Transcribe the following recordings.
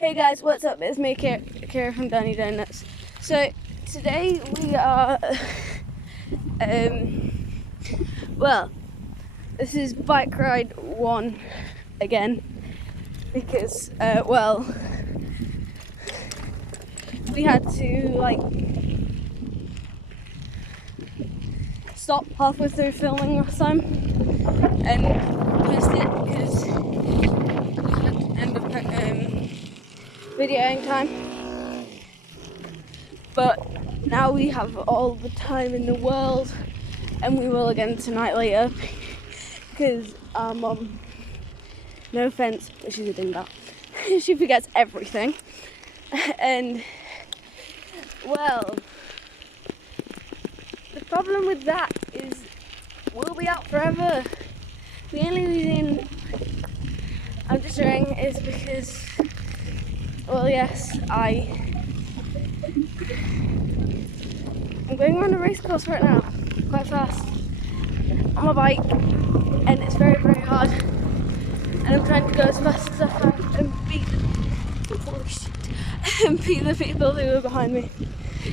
Hey guys, what's up? It's me, Kira from Danny Donuts. So today we are, well, this is bike ride 1 again because, we had to stop halfway through filming last time and post it because we had to end up videoing time, but now we have all the time in the world, and we will again tonight later because our mum, no offense, but she's a dingbat, she forgets everything, and well, the problem with that is we'll be out forever. The only reason I'm just doing is because, well, yes, I'm going around a race course right now, quite fast, on my bike, and it's very, very hard. And I'm trying to go as fast as I can and beat the people who are behind me.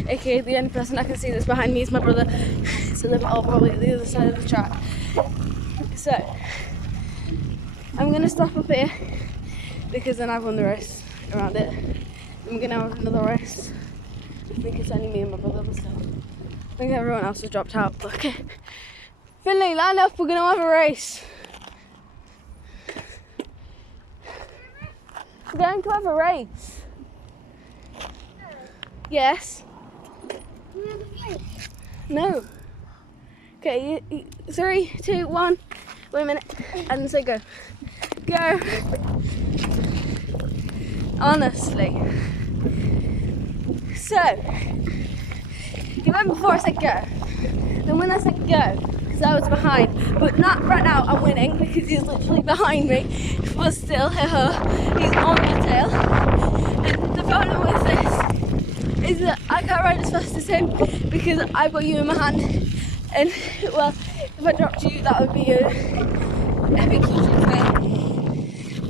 AKA the only person I can see that's behind me is my brother, so they're all probably at the other side of the track. So I'm gonna stop up here because then I've won the race around it. I'm gonna have another race. I think it's only me and my brother, but still. I think everyone else has dropped out. But okay, Finley, line up. We're gonna have a race. We're going to have a race. Yes. No. Okay, 3, 2, 1. Wait a minute, and say go. Go. Honestly. So, you went before I said go. Then when I said go, because I was behind, but not right now, I'm winning because he's literally behind me. But still, he's on my tail. And the problem with this is that I can't ride as fast as him because I've got you in my hand. And, well, if I dropped you, that would be a epic huge fail.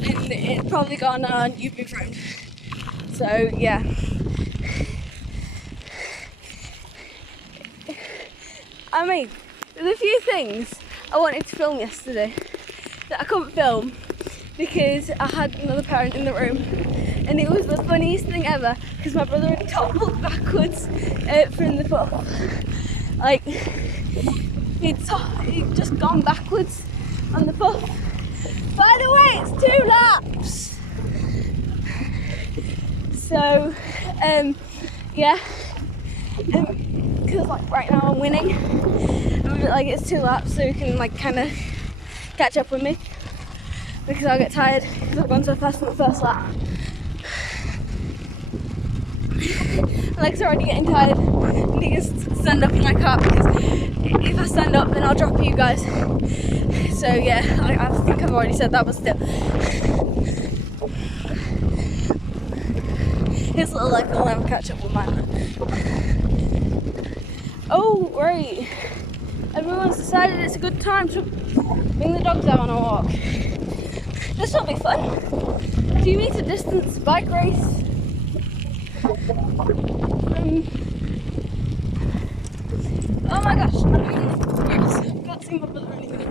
And it's probably gone on you'd be thrown. So, yeah. I mean, there's a few things I wanted to film yesterday that I couldn't film because I had another parent in the room, and it was the funniest thing ever because my brother had toppled backwards from the puff. Like, he'd just gone backwards on the puff. By the way, it's 2 laps. So, yeah. Because like right now I'm winning. Like it's 2 laps, so you can like kind of catch up with me because I'll get tired because I've gone so fast on the first lap. My legs are already getting tired. I need to stand up in my car because if I stand up then I'll drop you guys. So yeah, I think I've already said that, but still. His little leg will never catch up with mine. Oh, right. Everyone's decided it's a good time to bring the dogs out on a walk. This will be fun. 2 meter distance bike race. Oh my gosh. Yes, I can't see my brother or anything.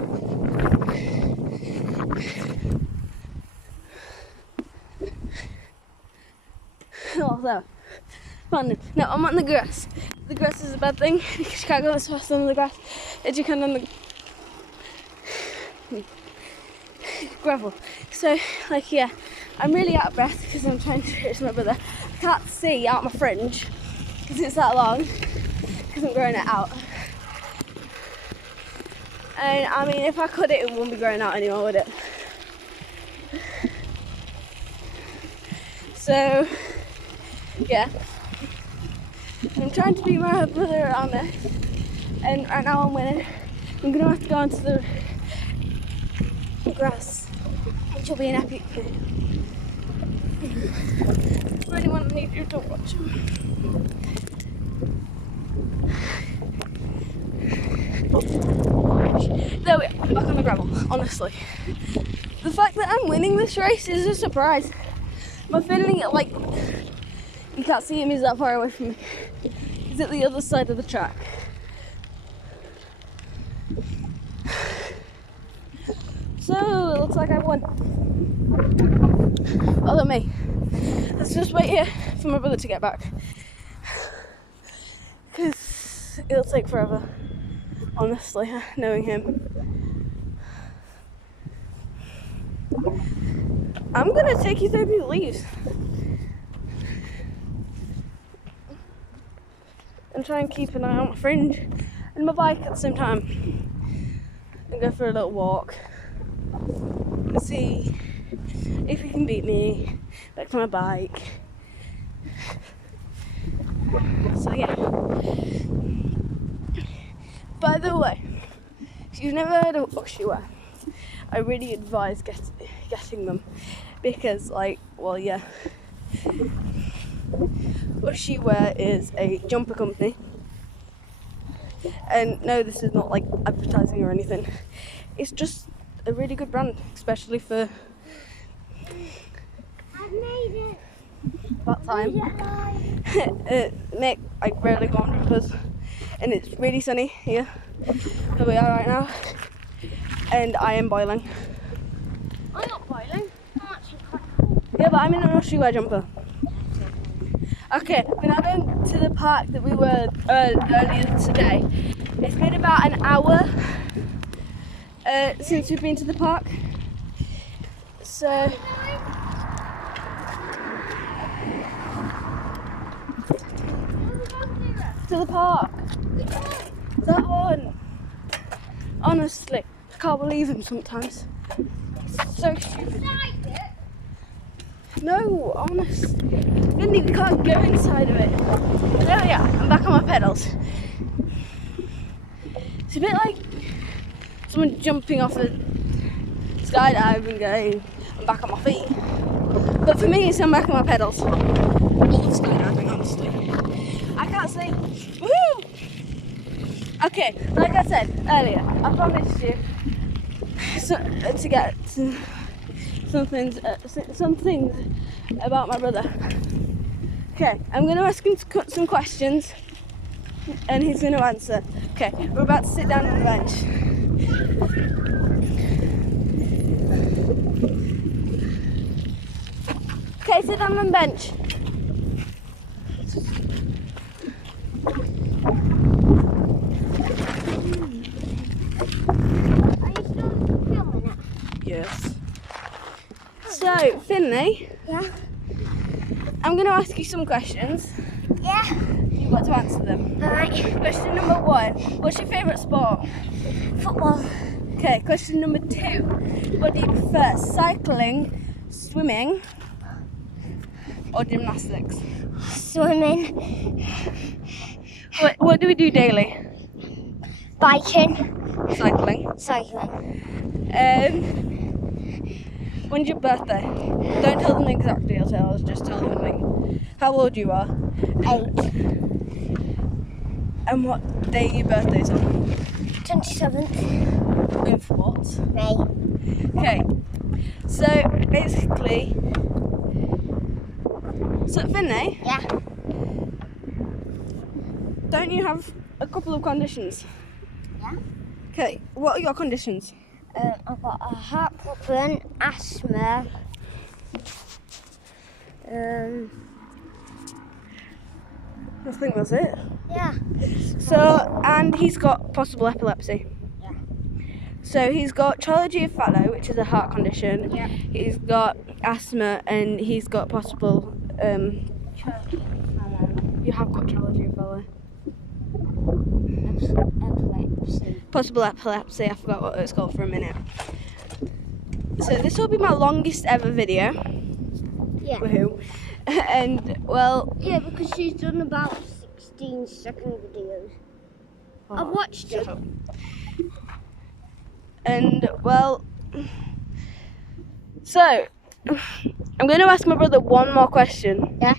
Oh, there. Fun. No, I'm on the grass. The grass is a bad thing because you can't go as fast on the grass as you can on the gravel. So, like, yeah, I'm really out of breath because I'm trying to reach my brother. I can't see out my fringe because it's that long because I'm growing it out. And I mean, if I cut it, it wouldn't be growing out anymore, would it? So, yeah. I'm trying to beat my brother around there, and right now I'm winning. I'm gonna have to go onto the grass, which will be an epic thing. For anyone that needs you to watch him. There we are, I'm back on the gravel, honestly. The fact that I'm winning this race is a surprise. But Finley, like, you can't see him, he's that far away from me. He's at the other side of the track. So, it looks like I won. Follow me. Let's just wait here for my brother to get back. Because it'll take forever, honestly, knowing him. I'm going to take you through these leaves. And try and keep an eye on my friend and my bike at the same time. And go for a little walk. And see if he can beat me back to my bike. So yeah. By the way, if you've never heard of Ushiwa, I really advise getting them because, like, well, yeah. Ushiwa is a jumper company, and no, this is not like advertising or anything. It's just a really good brand, especially for that time. Nick, I rarely go on jumpers, and it's really sunny here where we are right now, and I am boiling. I'm not boiling. I'm actually quite cool. Yeah, but I'm in an Ushiwa jumper. Okay, we're now going to the park that we were earlier today. It's been about an hour since we've been to the park. So to the park. That one. Honestly, I can't believe him sometimes. It's so stupid. No, honest. Really, we can't go inside of it. There we are, I'm back on my pedals. It's a bit like someone jumping off a skydive and going, I'm back on my feet. But for me, it's I'm back on my pedals. I love skydiving, honestly. I can't say, woohoo! Okay, like I said earlier, I promised you to get some things about my brother. Okay, I'm going to ask him some questions and he's going to answer. Okay, we're about to sit down on the bench. Okay, sit down on the bench. Are you still filming it? Yes. So, Finley, Yeah. I'm going to ask you some questions. Yeah. You've got to answer them. Alright. Question number 1, what's your favourite sport? Football. Okay, question number 2, what do you prefer, cycling, swimming, or gymnastics? Swimming. What do we do daily? Biking. Cycling. Cycling. When's your birthday? Don't tell them the exact details, just tell them like how old you are. 8. And what day your birthday's on? 27th. Of what? May. Okay, so basically, so Finley, Yeah. don't you have a couple of conditions? Yeah. Okay, what are your conditions? I've got a heart problem, asthma. I think that's it. Yeah. So, and he's got possible epilepsy. Yeah. So he's got trilogy of Fallot, which is a heart condition. Yeah. He's got asthma, and he's got possible. You have got trilogy of Fallot. Epilepsy. Possible epilepsy. I forgot what it's called for a minute. So this will be my longest ever video. Yeah. Woohoo! And well, Yeah, because she's done about 16-second videos. I've watched shut it. up. And well, so I'm going to ask my brother one more question. Yeah.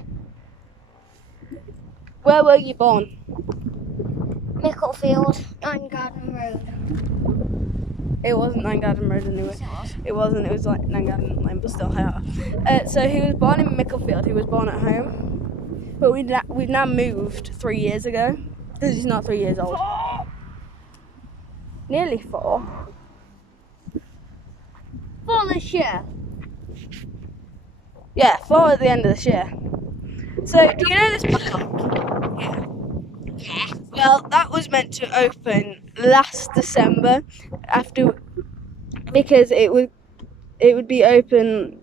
Where were you born? Micklefield, 9 Garden Road. It wasn't Nangarden Road anyway. Yes, it was. It wasn't. It was like Nangarden Lane, but still higher. So he was born in Micklefield. He was born at home, but we've now moved 3 years ago because he's not 3 years old. Nearly 4. For this year. Yeah, 4 at the end of this year. So do you know this park? Yeah. Yeah. Well, that was meant to open last December because it would be open.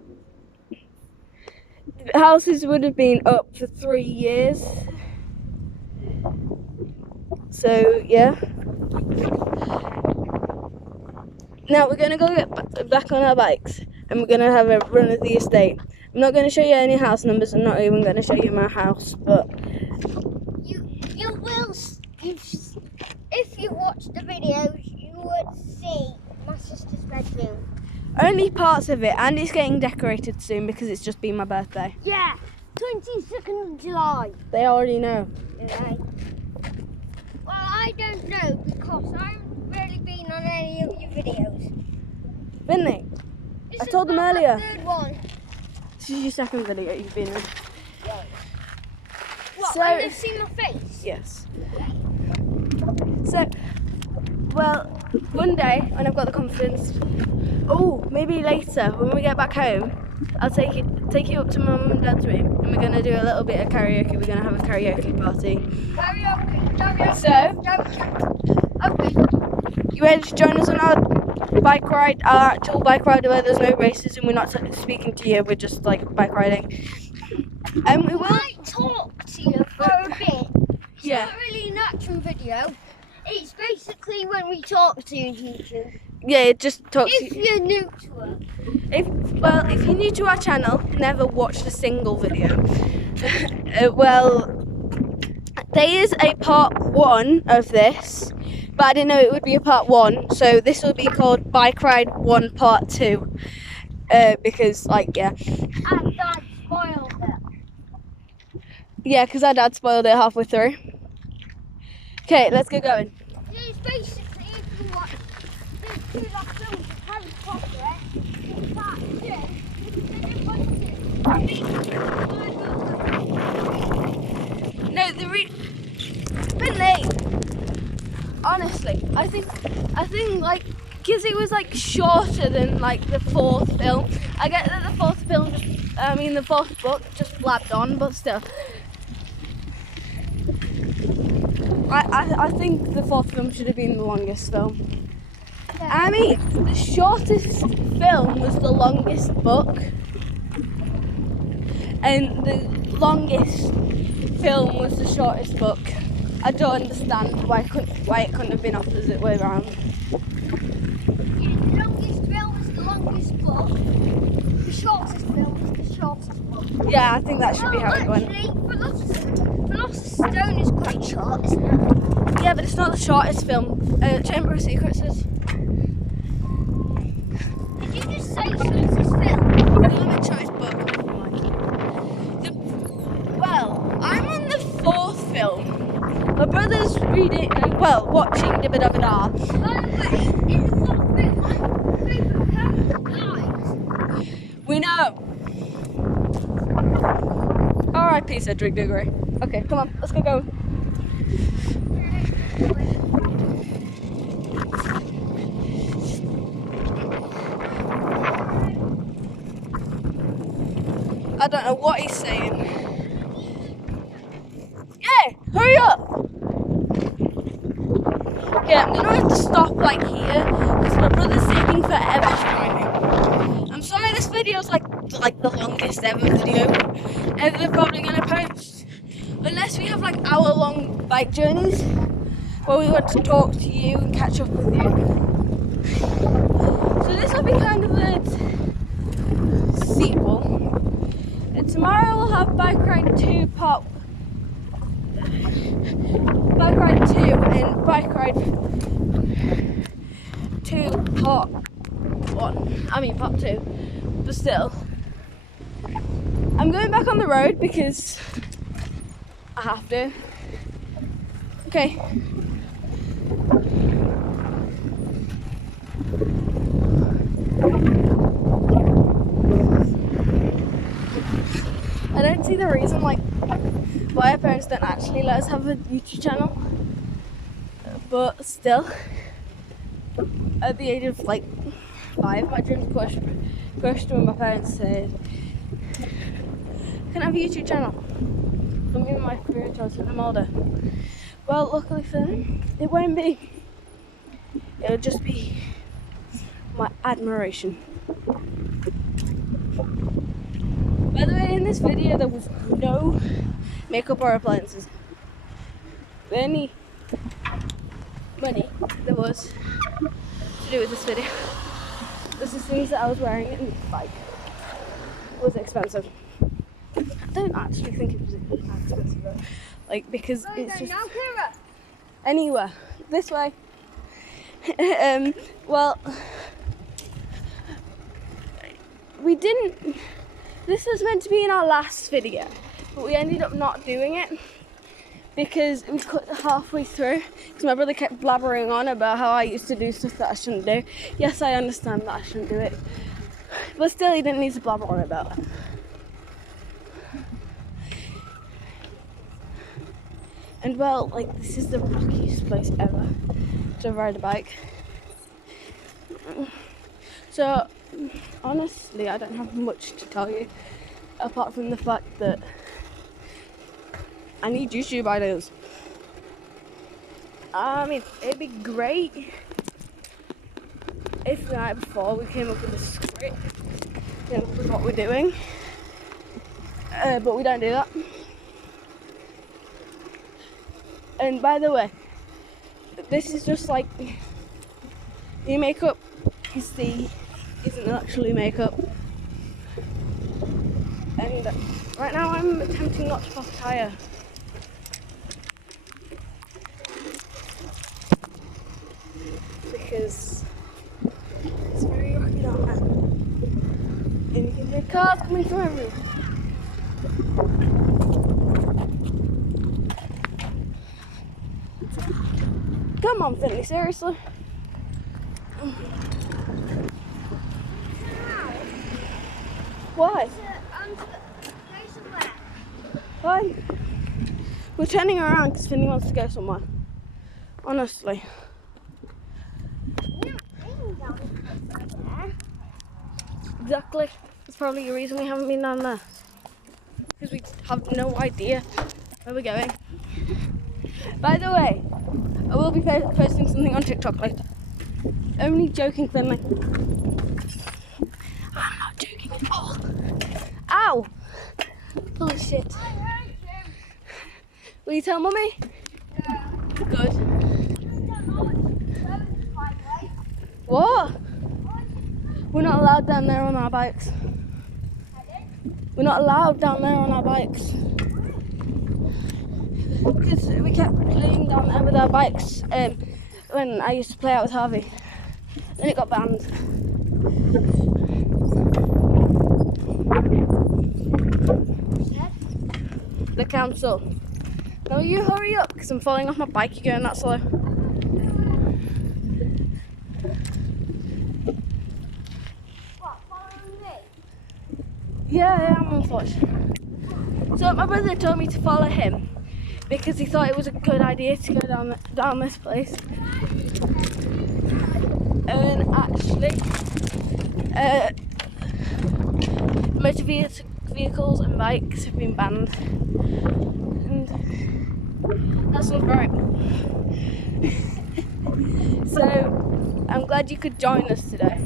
The houses would have been up for 3 years. So yeah. Now we're gonna go get back on our bikes and we're gonna have a run of the estate. I'm not gonna show you any house numbers. I'm not even gonna show you my house, but You will. If you watch the videos, you would see my sister's bedroom. only parts of it, and it's getting decorated soon because it's just been my birthday. Yeah. 22nd of July. They already know. Okay. Well, I don't know because I haven't really been on any of your videos. Finley, This I is told them not earlier. My third one. This is your second video you've been in. What? So- When they've seen my face? Yes. So, well, one day when I've got the confidence, maybe later when we get back home, I'll take you up to Mum and Dad's room, and we're gonna do a little bit of karaoke. We're gonna have a karaoke party. Karaoke. So, Okay. you ready to join us on our bike ride, our actual bike ride where there's no races and we're not speaking to you, we're just like bike riding. And we I will. might talk to you for a bit. It's Yeah. not really an action video. It's basically when we talk to YouTube. Yeah, it just talks. If you're new to it. If you're new to our channel, never watched a single video. There is a part 1 of this, but I didn't know it would be a part 1. So this will be called Bike Ride 1 Part 2. Because And Dad spoiled it. because our dad spoiled it halfway through. Okay, let's get going. It's basically if you watch the last films of Harry Potter, it's part 2. No, Finley. Honestly, I think like because it was like shorter than like the 4th film. I get that the 4th film, the 4th book just blabbed on, but still. I think the 4th film should have been the longest film. I mean, the shortest film was the longest book, and the longest film was the shortest book. I don't understand why it couldn't have been opposite way around. The longest film is the longest book. The shortest film is the shortest book. Yeah, I think that should be how it went. Actually, Philosopher's Stone is quite short, isn't it? Yeah, but it's not the shortest film. Chamber of Secrets is. Did you just say shortest film? Shortest book. Well, I'm on the 4th film. My brother's watching Dibba Dabba Da. By the way, in the 4th film, my favourite character dies. We know. R.I.P. Cedric Diggory. Okay, come on, let's get going. I don't know what he's saying. Yeah, hurry up. Yeah, I'm gonna have to stop like here because my brother's taking forever to join me. I'm sorry, this video's like the longest ever video, and they're probably gonna post unless we have like hour-long bike journeys where we want to talk to you and catch up with you. So this will be kind of a sequel. And tomorrow we'll have Bike Ride 2 Part 2 and Bike Ride 2 Part 1. I mean Part 2. But still. I'm going back on the road because I have to. Okay. I don't see the reason like why our parents don't actually let us have a YouTube channel, but still, at the age of like 5, my dreams crushed when my parents said, "Can I have a YouTube channel?" For me and my career choice when I'm older. Well, luckily for them, it won't be. It'll just be my admiration. By the way, in this video there was no makeup or appliances. The only money there was to do with this video was the things that I was wearing and the bike was expensive. I don't actually think it was expensive though. Like, because it's just anywhere. This way. Well, we didn't. This was meant to be in our last video, but we ended up not doing it because we cut halfway through because my brother kept blabbering on about how I used to do stuff that I shouldn't do. Yes, I understand that I shouldn't do it, but still, he didn't need to blabber on about it. And well, like, this is the rockiest place ever to ride a bike. So, honestly, I don't have much to tell you apart from the fact that I need YouTube ideas. I mean, it'd be great if the night before we came up with a script, with what we're doing, but we don't do that. And by the way, this is just like your makeup you see isn't actually makeup. And right now I'm attempting not to pop a tyre. Because it's very rocky down there. And you can hear cars coming from everywhere. Come on, Finley, seriously? Why? Why? We're turning around because Finley wants to go somewhere. Honestly. Exactly. That's probably the reason we haven't been down there. Because we have no idea where we're going. By the way, I will be posting something on TikTok later. Only joking, Finley. I'm not joking at all. Ow! Holy shit. Will you tell Mummy? Yeah. Good. What? We're not allowed down there on our bikes. We're not allowed down there on our bikes. Because we kept playing down there with our bikes when I used to play out with Harvey. Then it got banned. The council. Now you hurry up because I'm falling off my bike, you're going that slow. What, following me? Yeah, I am, unfortunately. So my brother told me to follow him because he thought it was a good idea to go down this place. And actually, motor vehicles and bikes have been banned. And that sounds right. So I'm glad you could join us today.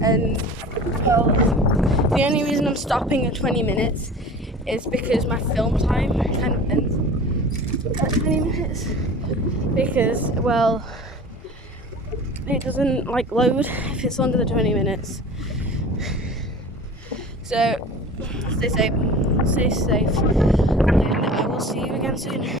And well, the only reason I'm stopping at 20 minutes is because my film time kind of ends at 20 minutes. Because, well, it doesn't like load if it's under the 20 minutes. So stay safe, and I will see you again soon.